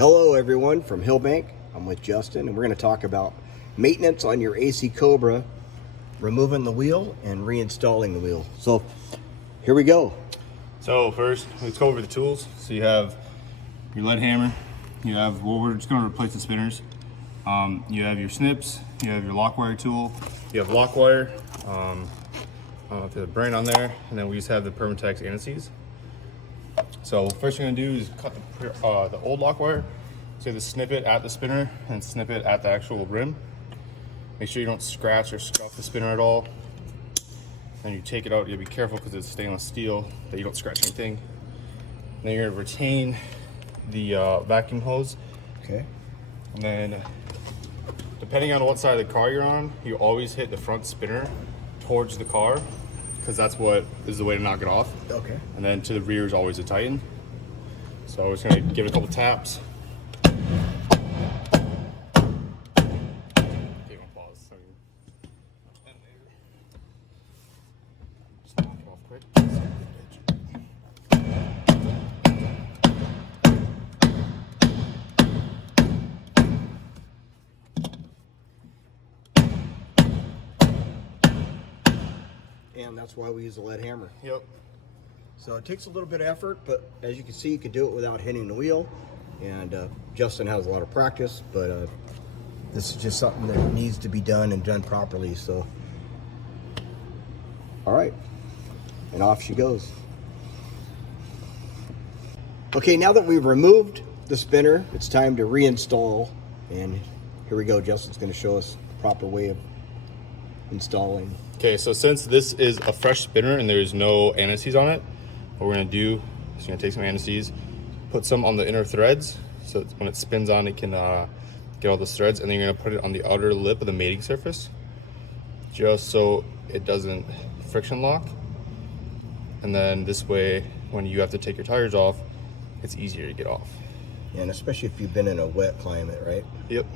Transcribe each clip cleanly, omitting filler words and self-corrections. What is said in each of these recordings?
Hello everyone from Hillbank. I'm with Justin and we're going to talk about maintenance on your AC Cobra, removing the wheel and reinstalling the wheel. So here we go. So first, let's go over the tools. So you have your lead hammer, you have, well, we're just going to replace the spinners. You have your snips, you have your lock wire tool, you have lock wire, the brand on there, and then we just have the Permatex anti-seize. So first thing I'm gonna do is cut the old lock wire. So you have to snip it at the spinner and snip it at the actual rim. Make sure you don't scratch or scuff the spinner at all. And you take it out, you gotta be careful because it's stainless steel that you don't scratch anything. And then you're gonna retain the vacuum hose. Okay. And then depending on what side of the car you're on, you always hit the front spinner towards the car because that's what is the way to knock it off. Okay. And then to the rear is always a tighten. So we're just gonna give it a couple taps. Okay, we'll pause. Just knock it off quick. And that's why we use a lead hammer. Yep. So it takes a little bit of effort, but as you can see, you can do it without hitting the wheel. And Justin has a lot of practice, but this is just something that needs to be done and done properly. So, all right, and off she goes. Okay, now that we've removed the spinner, it's time to reinstall. And here we go. Justin's going to show us the proper way of installing. Okay, so since this is a fresh spinner and there's no anti-seize on it, what we're gonna do is we're gonna take some anti-seize, put some on the inner threads, so when it spins on, it can get all those threads, and then you're gonna put it on the outer lip of the mating surface, just so it doesn't friction lock. And then this way, when you have to take your tires off, it's easier to get off. Yeah, and especially if you've been in a wet climate, right? Yep.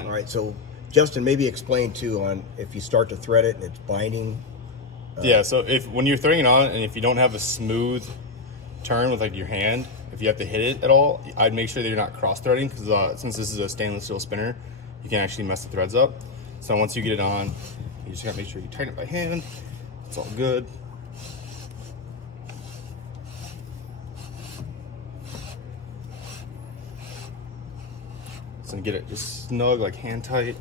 All right, so Justin, maybe explain too on if you start to thread it and it's binding. Yeah, so when you're threading it on and if you don't have a smooth turn with like your hand, if you have to hit it at all, I'd make sure that you're not cross threading because since this is a stainless steel spinner, you can actually mess the threads up. So once you get it on, you just gotta make sure you tighten it by hand. It's all good. So get it just snug, like hand tight,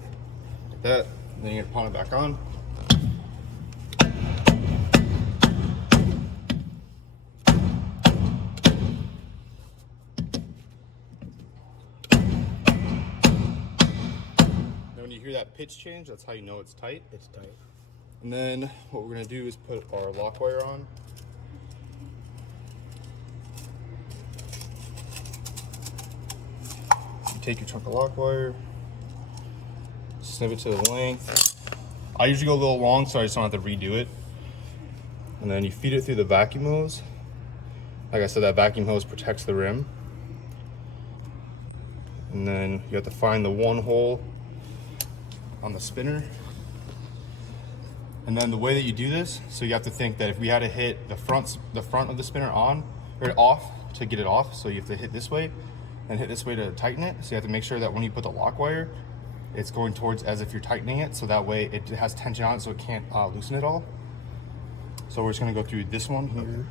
like that. And then you're gonna pawn it back on. When you hear that pitch change, that's how you know it's tight. It's tight. And then what we're gonna do is put our lock wire on. You take your chunk of lock wire, snip it to the length. I usually go a little long so I just don't have to redo it. And then you feed it through the vacuum hose. Like I said, that vacuum hose protects the rim. And then you have to find the one hole on the spinner. And then the way that you do this, so you have to think that if we had to hit the front of the spinner on or off to get it off, so you have to hit this way and hit this way to tighten it. So you have to make sure that when you put the lock wire, it's going towards as if you're tightening it, so that way it has tension on it so it can't loosen it all. So we're just gonna go through this one here.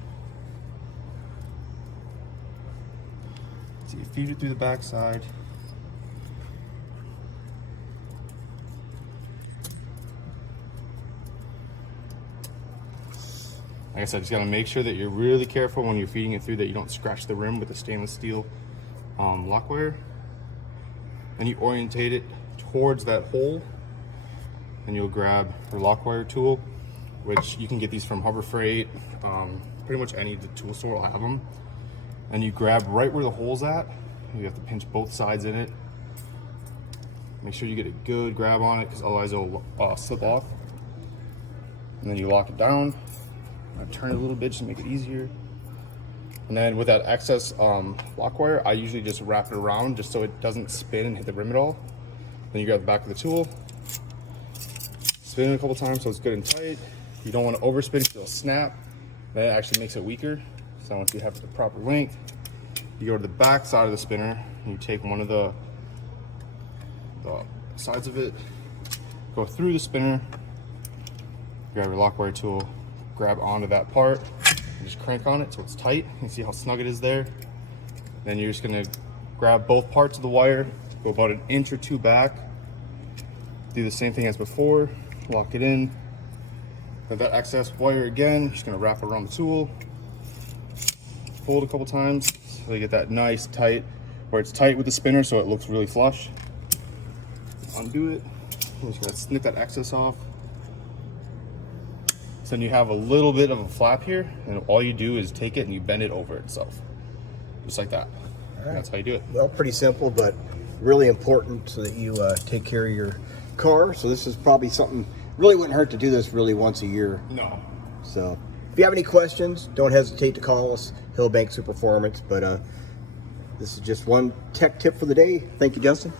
So you feed it through the back side. Like I said, just gotta make sure that you're really careful when you're feeding it through that you don't scratch the rim with the stainless steel lock wire. And you orientate it towards that hole, and you'll grab your lock wire tool, which you can get these from Harbor Freight, pretty much any of the tool store will have them. And you grab right where the hole's at. You have to pinch both sides in it. Make sure you get a good grab on it because otherwise it'll slip off. And then you lock it down. I turn it a little bit just to make it easier. And then with that excess lock wire, I usually just wrap it around just so it doesn't spin and hit the rim at all. Then you grab the back of the tool, spin it a couple times so it's good and tight. You don't want to overspin because it'll snap. That actually makes it weaker. So once you have the proper length, You go to the back side of the spinner, and you take one of the sides of it, go through the spinner, grab your lock wire tool, grab onto that part, and just crank on it so it's tight. You see how snug it is there? Then you're just gonna grab both parts of the wire, go about 1 inch or 2 back, do the same thing as before, lock it in. Then that excess wire again, just gonna wrap it around the tool, fold a couple times so you get that nice tight, where it's tight with the spinner so it looks really flush. Undo it, I'm just gonna snip that excess off. So then you have a little bit of a flap here, and all you do is take it and you bend it over itself. Just like that. Right. That's how you do it. Well, pretty simple, but really important so that you take care of your car. So this is probably something, really wouldn't hurt to do this really once a year. No. So if you have any questions, don't hesitate to call us, Hillbank Superformance. But this is just one tech tip for the day. Thank you, Justin.